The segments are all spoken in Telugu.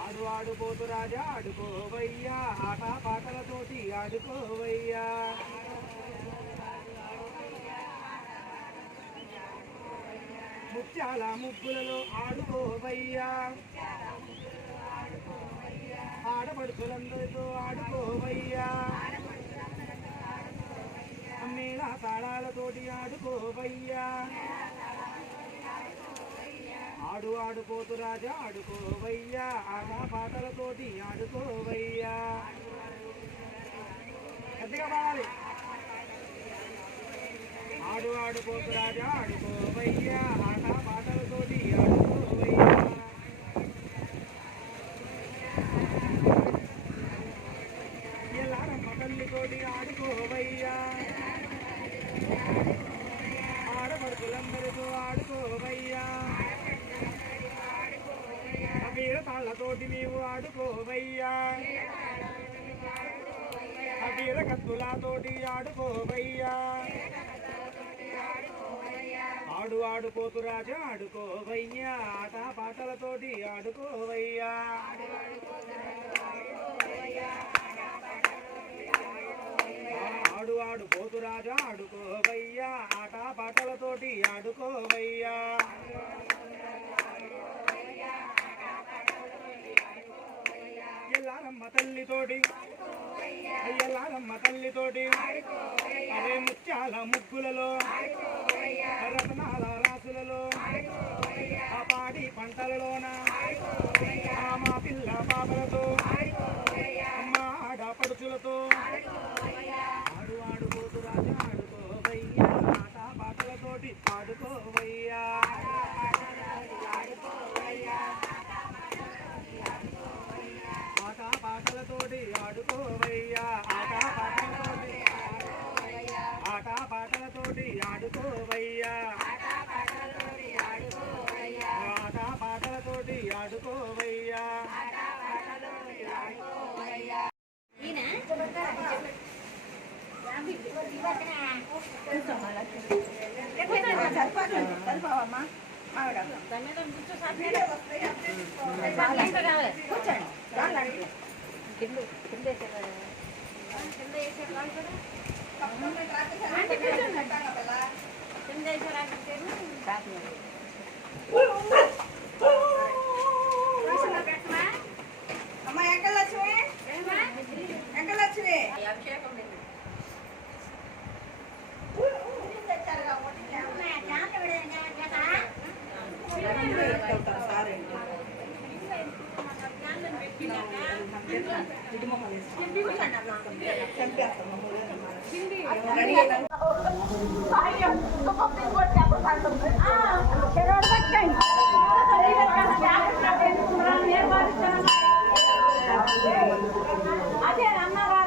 ఆడు ఆడుకోతు రాజా ఆడుకోవయ్యా ఆట పాటలతోటి ఆడుకోవయ్యా ముత్యాల ముగ్గులలో ఆడుకోవయ్యా ఆడపడుచులందరితో ఆడుకోవయ్యా మేళ తాళాలతోటి ఆడుకోవయ్యా ఆడు ఆడుకోతు రాజా ఆడుకోవయ్యా ఆట పాటలతోటి ఆడుకోవయ్యా గట్టిగా పాడాలి ఆడు ఆడుకోతు రాజా ఆడుకోవయ్యా ఆట పాటలతోటి ఆడుకోవయ్యా ఎల్లారమ్మ తల్లితోటి ఆడుకోవయ్యా ఆడపడుతులందరితో ఆడుకోవయ్యా వీర తాళ్లతోటి నీవు ఆడుకోవయ్యా వీర కత్తులతోటి ఆడుకోవయ్యా ఆడు ఆడుకోతు రాజా ఆడుకోవయ్యా ఆట పాటలతోటి ఆడుకోవయ్యా ఆడు ఆడుకోతు రాజా ఆడుకోవయ్యా ఆట పాటలతోటి ఆడుకోవయ్యా ఎల్లారమ్మ తల్లితోటి అరే ముత్యాల ముగ్గులలో రత్నాల రాసులలో ఆ పాడి పంటలలోన మా పిల్ల పాపలతో మా ఆడపడుచులతో ఆడు ఆడుకోతు రాజా ఆడుకోవయ్యా ఆట పాటలతోటి ఆడుకోవయ్యా ఆట పాటలతోటి ఆడుకోవయ్యా ఆట పాటలతోటి ఆడుకోవయ్యా ఆట పాటలతోటి ఆడుకోవయ్యా సరిపోవమ్మా అమ్మా ఎంకలక్ష్మి అభిషేకం అదే అన్నారా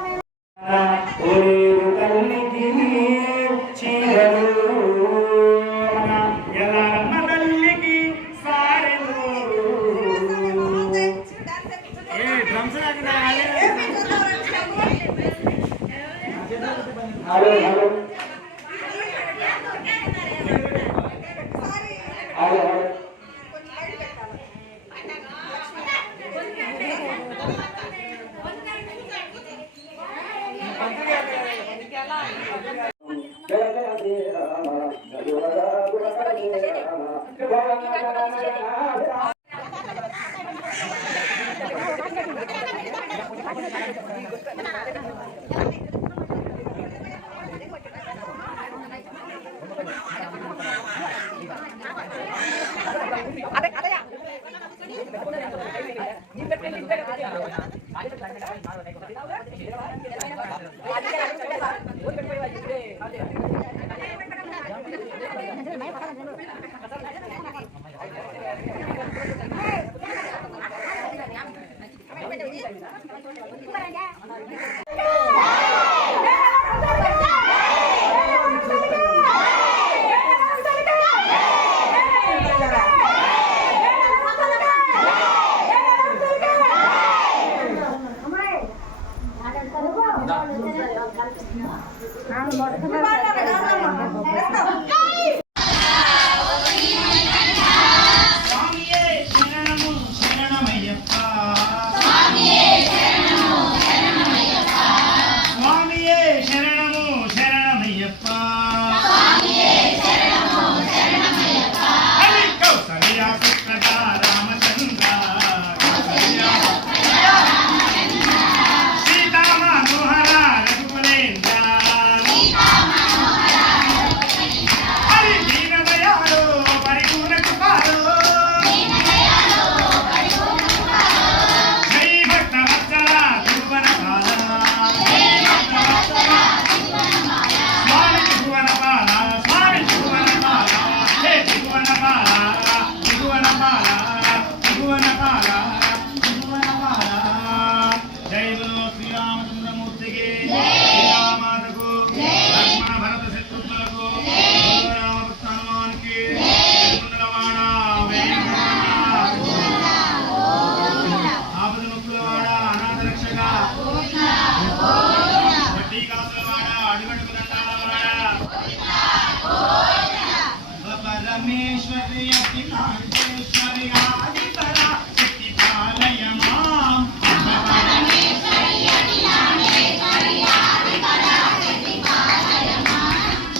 పరమేశ్వరి అఖిలాండేశ్వరి ఆది పరాశక్తి పాలయ మాం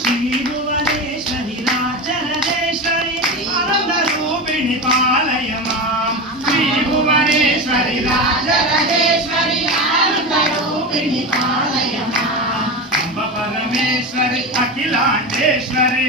శ్రీ భువనేశ్వరి రాజరాజేశ్వరి ఆనంద రూపిణి పాలయ మాం శ్రీ భువనేశ్వరి రాజరాజేశ్వరి ఆనంద రూపిణి పాలయ మాం అంబ పరమేశ్వరి అఖిలాండేశ్వరి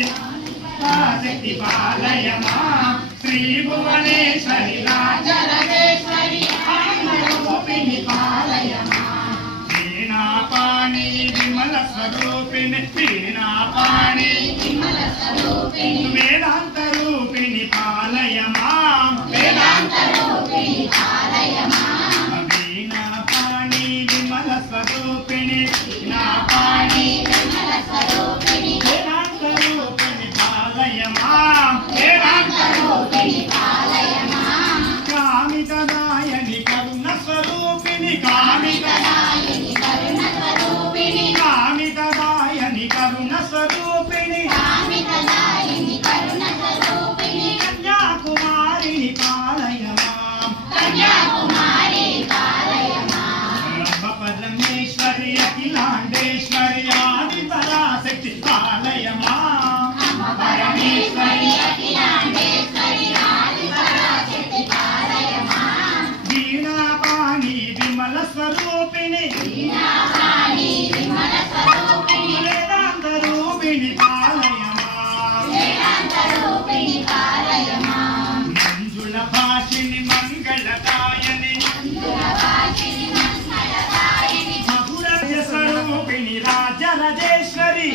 శక్తి పాలయ మాం శ్రీ భువనేశ్వరి రాజరాజేశ్వరి ఆనందరూపిణి పాలయ మాం వీణాపాణి విమల స్వరూపిణి వీణాపాణి విమల స్వరూపిణి వేదాంత రూపిణి పాలయ మాం వేదాంత రూపిణి పాలయ మాం వీణాపాణి విమల స్వరూపిణి వీణాపాణి విమల స్వరూపిణి వేదాంత రూపిణి పాలయ మాం వేదాంత రూపిణి పాలయ మాం కామితదాయని కరుణ స్వరూపిణి కామితదాయని కరుణ స్వరూపిణి కామితదాయని కరుణ స్వరూపిణి కామితదాయని కరుణ స్వరూపిణి కన్యాకుమారిని పాలయ మాం కన్యాకుమారిని పాలయ మాం అంబ పరమేశ్వరి అఖిలాండేశ్వరి ఆది పరాశక్తి పాలయ మాం అంబ పరమేశ్వరి అఖిలాండేశ్వరి ఆది పరాశక్తి పాలయ మాం వీణాపాణి విమల స్వరూపిణి వీణాపాణి విమల స్వరూపిణి వేదాంత రూపిణి పాలయ మాం వేదాంత రూపిణి పాలయ మాం మంజుల భాషిని మంగళదాయని మంజుల భాషిని మంగళదాయని మధుర స్వరూపిణి రాజరాజేశ్వరి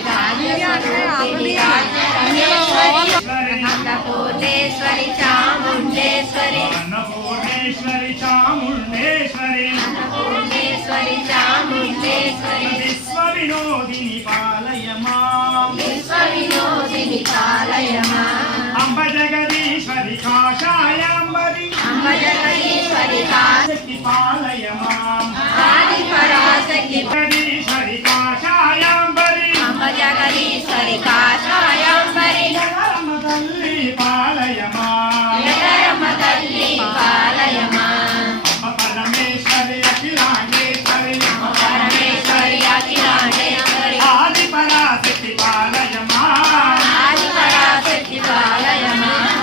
అన్నపూర్ణేశ్వరి చాముండేశ్వరి అన్నపూర్ణేశ్వరి చాముండేశ్వరి అన్నపూర్ణేశ్వరి చాముండేశ్వరి విశ్వ వినోదిని పాలయ మాం విశ్వ వినోదిని పాలయ మాం అంబ జగదీశ్వరి కాషాయాంబరి అంబ జగదీశ్వరి శక్తి పాలయ మాం ఆది పరాశక్తి జగదీశ్వరి కాషాయాంబరి అంబ జగదీశ్వరి కాషాయాంబరి జగరమ్మ తల్లి పాలయ మాం జగరమ్మ తల్లి పాలయ మాం అంబ పరమేశ్వరి అఖిలాండేశ్వరి పరమేశ్వరి అఖిలాండేశ్వరి ఆది పరాశక్తి పాలయ మాం ఆది పరాశక్తి పాలయ మాం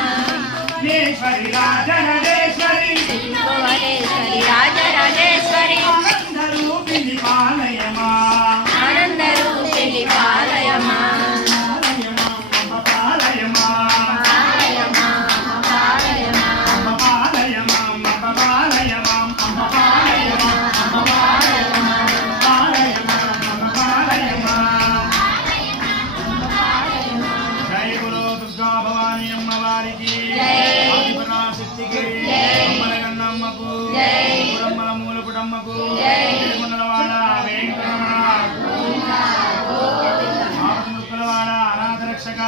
ఈశ్వరి రాజరాజేశ్వరి భువనేశ్వరి రాజరాజేశ్వరి ఆనంద రూపిణి పాలయ మాం ఆనంద రూపిణి పాలయ మాం పాలయ మాం అంబ పాలయ మాం పాలయ మాం పాలయ మాం అంబ పాలయ మాం అంబ పాలయ మాం అంబ పాలయ మాం అంబ పాలయ మాం పాలయ మాం అంబ పాలయ మాం జై గురు దుర్గా భవాని అమ్మవారికి ఆది పరాశక్తికి అమ్మల గన్నమ్మకు ఊరమ్మల మూలపుటమ్మకు తిరుమలవాడ వెంకటరమణ ఆపదముక్కులవాడ అనాథ రక్షక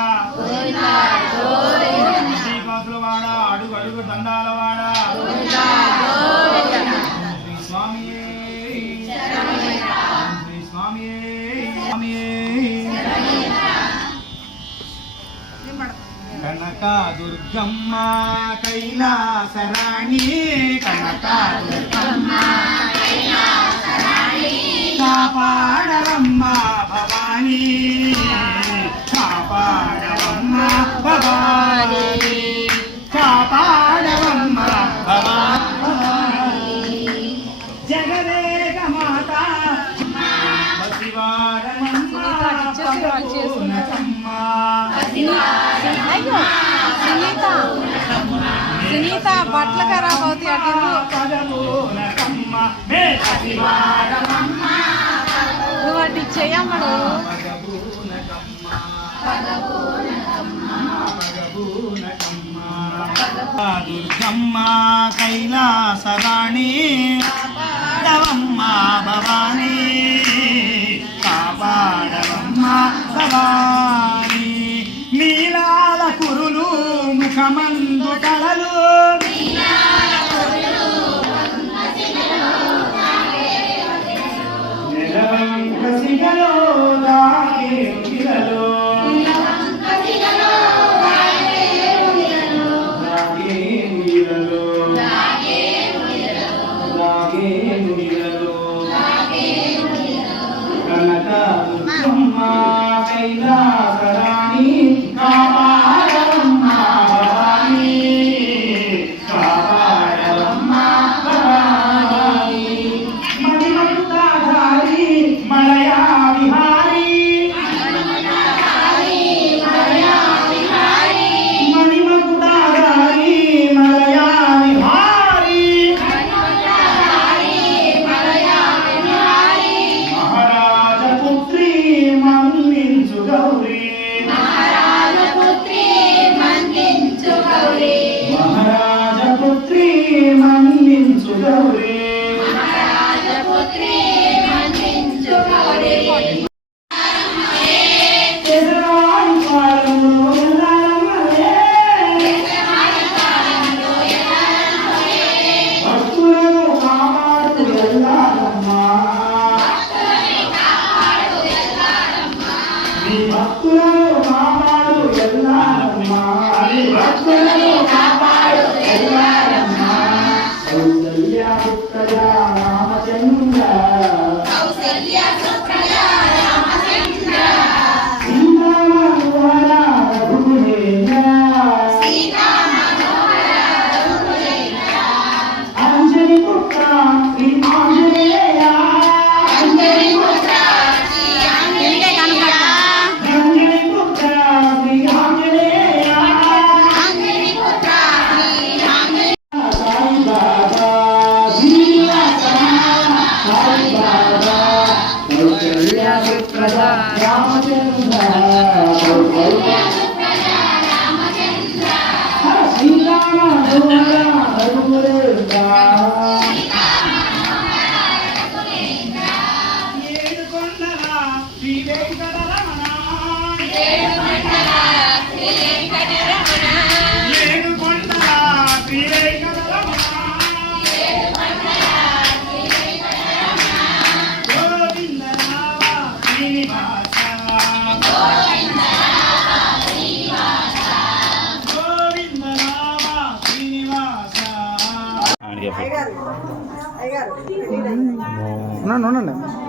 శ్రీకాకులవాడ అడుగు అడుగు దండాలవాడ శ్రీ స్వామియే శ్రీ స్వామియే స్వామియే కనక దుర్గమ్మ కైలాసరాణి కనక దుర్గమ్మ కాపాడవమ్మ భవానీ కాపాడవమ్మ భవానీ కాపాడవమ్మ భవానీ జగదేక మాత శివారమమ్మ పగపూనకమ్మ అయ్యో సునీత సునీత బట్టలు ఖరాబ్ అవుతాయి అటు పగపూనకమ్మ మేఘ శివారమమ్మ నువ్వు అటు చేయమ్మడు దుర్గమ్మ కైలాసరాణి కాపాడవమ్మ భవానీ కాపాడవమ్మ భవానీ నీలాల కురులు ముఖమందు కళలు నెలవంక సిగలో దాగే శిలలో కౌసల్యాపుత్రజా రామచంద్ర సీతామనోహర రఘుకులేంద్ర అంజని పుత్ర శ్రీ ఆంజనేయ అంజని పుత్ర శ్రీ ఆంజనేయ సాయి బాబా శ్రీనివాస సాయి బాబా కౌసల్యాపుత్రజా రామచంద్ర శ్రీరామనోహర రఘుకులేంద్ర ఏడుకొండల శ్రీ వెంకటరమణ ఏడుకొండల శ్రీ వెంకటరమణ గోవింద రామ శ్రీనివాస గోవింద రామ శ్రీనివాస ఉండండి